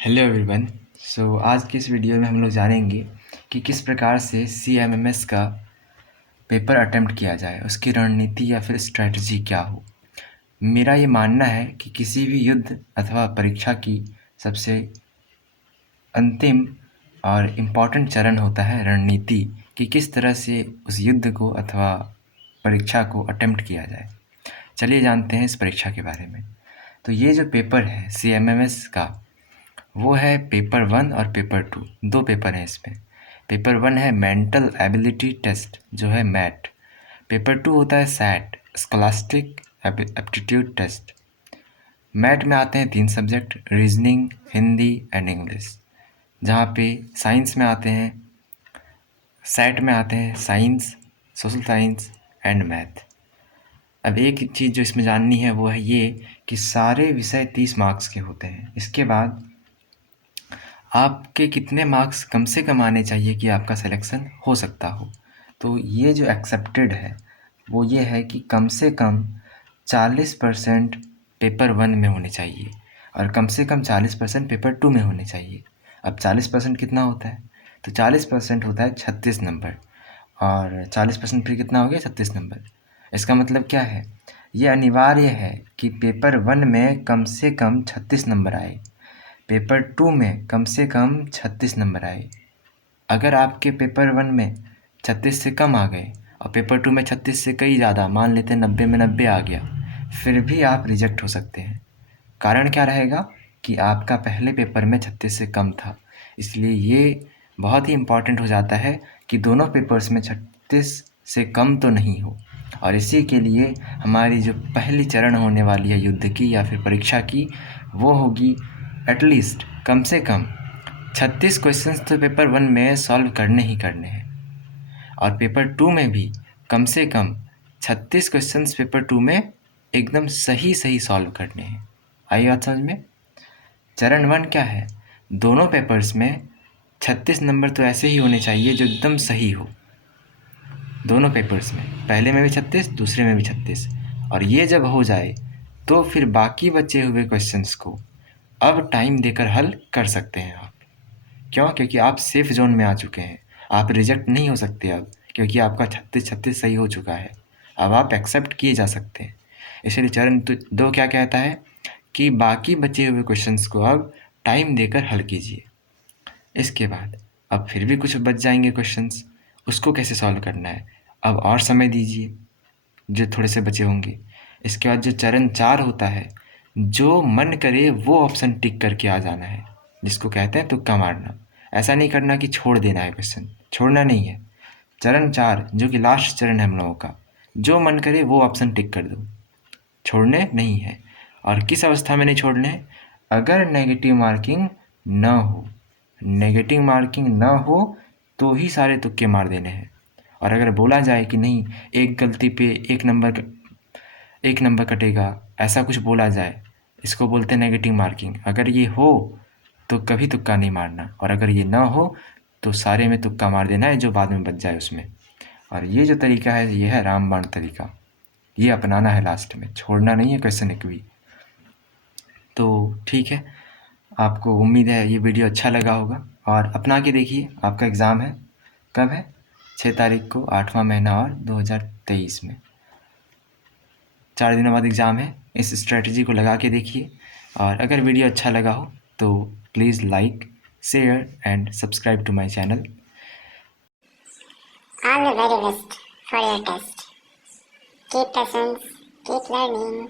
Hello everyone. आज की इस वीडियो में हम लोग जानेंगे कि किस प्रकार से CMMS का पेपर अटेम्प्ट किया जाए, उसकी रणनीति या फिर स्ट्रैटेजी क्या हो। मेरा ये मानना है कि किसी भी युद्ध अथवा परीक्षा की सबसे अंतिम और इम्पॉर्टेंट चरण होता है रणनीति, कि किस तरह से उस युद्ध को अथवा परीक्षा को अटेम्प्ट किया जाए। चलिए जानते हैं इस परीक्षा के बारे में। तो ये जो पेपर है CMMS का, वो है पेपर 1 और पेपर 2, दो पेपर हैं इसमें। पेपर 1 है मेंटल एबिलिटी टेस्ट जो है मैट। पेपर 2 होता है SAT, scholastic aptitude test. MAT में आते हैं 3 subject, reasoning, Hindi and English. जहाँ पे साइंस में आते हैं, सैट में आते हैं science, social science and math. अब एक चीज़ जो इसमें जाननी है वो है ये कि सारे विषय 30 मार्क्स के होते हैं। इसके बाद आपके कितने मार्क्स कम से कम आने चाहिए कि आपका सिलेक्शन हो सकता हो। तो ये जो एक्सेप्टेड है वो ये है कि कम से कम 40% पेपर 1 में होने चाहिए और कम से कम 40% पेपर 2 में होने चाहिए। अब 40% कितना होता है? तो 40% होता है 36 नंबर, और 40% फिर कितना हो गया? 36 नंबर। इसका मतलब क्या है? ये अनिवार्य है कि पेपर 1 में कम से कम 36 नंबर आए, पेपर 2 में कम से कम 36 नंबर आए। अगर आपके पेपर 1 में 36 से कम आ गए और पेपर 2 में 36 से कई ज़्यादा, मान लेते हैं 90 में 90 आ गया, फिर भी आप रिजेक्ट हो सकते हैं। कारण क्या रहेगा? कि आपका पहले पेपर में 36 से कम था। इसलिए ये बहुत ही इम्पॉर्टेंट हो जाता है कि दोनों पेपर्स में 36 से कम तो नहीं हो। और इसी के लिए हमारी जो पहली चरण होने वाली है युद्ध की या फिर परीक्षा की, वो होगी एटलीस्ट कम से कम 36 क्वेश्चंस तो पेपर 1 में सॉल्व करने ही करने हैं, और पेपर 2 में भी कम से कम 36 क्वेश्चंस पेपर 2 में एकदम सही सही सॉल्व करने हैं। आई बात समझ में? चरण 1 क्या है? दोनों पेपर्स में 36 नंबर तो ऐसे ही होने चाहिए जो एकदम सही हो। दोनों पेपर्स में, पहले में भी 36, दूसरे में भी 36। और ये जब हो जाए तो फिर बाकी बचे हुए क्वेश्चंस को अब टाइम देकर हल कर सकते हैं आप। क्यों? क्योंकि आप सेफ जोन में आ चुके हैं। आप रिजेक्ट नहीं हो सकते अब, क्योंकि आपका 36 सही हो चुका है। अब आप एक्सेप्ट किए जा सकते हैं। इसलिए चरण 2 क्या कहता है कि बाकी बचे हुए क्वेश्चंस को अब टाइम देकर हल कीजिए। इसके बाद अब फिर भी कुछ बच जाएंगे क्वेश्चंस, उसको कैसे सॉल्व करना है? अब और समय दीजिए जो थोड़े से बचे होंगे। इसके बाद जो चरण 4 होता है, जो मन करे वो ऑप्शन टिक करके आ जाना है, जिसको कहते हैं तुक्का मारना। ऐसा नहीं करना कि छोड़ देना है क्वेश्चन, छोड़ना नहीं है। चरण 4 जो कि लास्ट चरण है हम लोगों का, जो मन करे वो ऑप्शन टिक कर दो, छोड़ने नहीं है। और किस अवस्था में नहीं छोड़ने हैं? अगर नेगेटिव मार्किंग न हो, नेगेटिव मार्किंग न हो तो ही सारे तुक्के मार देने हैं। और अगर बोला जाए कि नहीं, एक गलती पे एक नंबर कटेगा, ऐसा कुछ बोला जाए, इसको बोलते हैं नेगेटिव मार्किंग। अगर ये हो तो कभी तुक्का नहीं मारना, और अगर ये ना हो तो सारे में तुक्का मार देना है जो बाद में बच जाए उसमें। और ये जो तरीका है ये है रामबाण तरीका, ये अपनाना है लास्ट में, छोड़ना नहीं है क्वेश्चन एक भी। तो ठीक है, आपको उम्मीद है ये वीडियो अच्छा लगा होगा, और अपना के देखिए। आपका एग्ज़ाम है, कब है? 6 तारीख को, 8वां महीना और 2023 में 4 दिनों बाद एग्ज़ाम है। इस स्ट्रेटजी को लगा के देखिए, और अगर वीडियो अच्छा लगा हो तो please like, share and subscribe to my channel. All the very best for your test. Keep patience, keep learning.